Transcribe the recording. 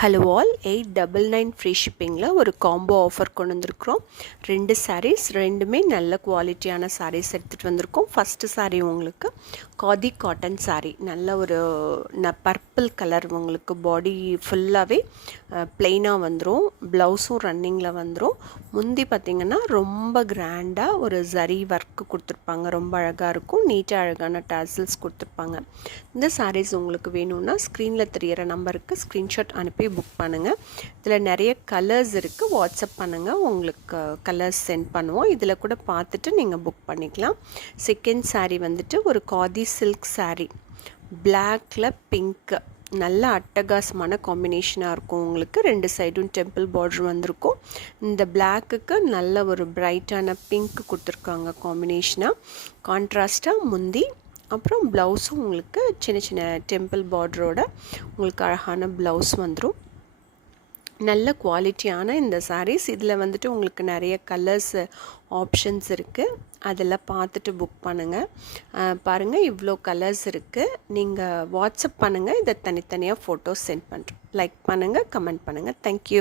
Hello all 899 free ஷிப்பிங்கில் ஒரு combo offer கொண்டு வந்திருக்கிறோம். 2 சாரீஸ், ரெண்டுமே நல்ல குவாலிட்டியான சாரீஸ் எடுத்துகிட்டு வந்திருக்கோம். ஃபஸ்ட்டு சாரீ உங்களுக்கு காதி காட்டன் சாரீ, நல்ல ஒரு பர்பிள் கலர், உங்களுக்கு பாடி ஃபுல்லாகவே ப்ளெயினாக வந்துடும். ப்ளவுஸும் ரன்னிங்கில் வந்துடும். முந்தி பார்த்திங்கன்னா ரொம்ப கிராண்டாக ஒரு ஜரி ஒர்க்கு கொடுத்துருப்பாங்க, ரொம்ப அழகாக இருக்கும். நீட்டாக அழகான டாசல்ஸ் கொடுத்துருப்பாங்க. இந்த சாரீஸ் உங்களுக்கு வேணும்னா ஸ்க்ரீனில் தெரிகிற நம்பருக்கு ஸ்க்ரீன்ஷாட் அனுப்பி புக் பண்ணுங்கள். இதில் நிறைய கலர்ஸ் இருக்குது, வாட்ஸ்அப் பண்ணுங்கள், உங்களுக்கு கலர்ஸ் சென்ட் பண்ணுவோம். இதில் கூட பார்த்துட்டு நீங்கள் புக் பண்ணிக்கலாம். செகண்ட் சாரீ வந்துட்டு ஒரு காதி சில்க் சாரீ, பிளாக்ல பிங்க்கு, நல்ல அட்டகாசமான காம்பினேஷனாக இருக்கும். உங்களுக்கு 2 சைடும் டெம்பிள் பார்டர் வந்திருக்கும். இந்த பிளாக்குக்கு நல்ல ஒரு பிரைட்டான பிங்க் கொடுத்துருக்காங்க காம்பினேஷனாக, கான்ட்ராஸ்டாக. முந்தி அப்புறம் ப்ளவுஸும் உங்களுக்கு சின்ன சின்ன டெம்பிள் பார்டரோட உங்களுக்கு அழகான ப்ளவுஸ் வந்துடும். நல்ல குவாலிட்டியான இந்த சாரீஸ். இதில் வந்துட்டு உங்களுக்கு நிறைய கலர்ஸ் ஆப்ஷன்ஸ் இருக்குது, அதெல்லாம் பார்த்துட்டு புக் பண்ணுங்கள். பாருங்கள், இவ்வளோ கலர்ஸ் இருக்குது. நீங்கள் வாட்ஸ்அப் பண்ணுங்கள், இதை தனித்தனியாக ஃபோட்டோஸ் சென்ட் பண்ணுறோம். லைக் பண்ணுங்கள், கமெண்ட் பண்ணுங்கள். தேங்க்யூ.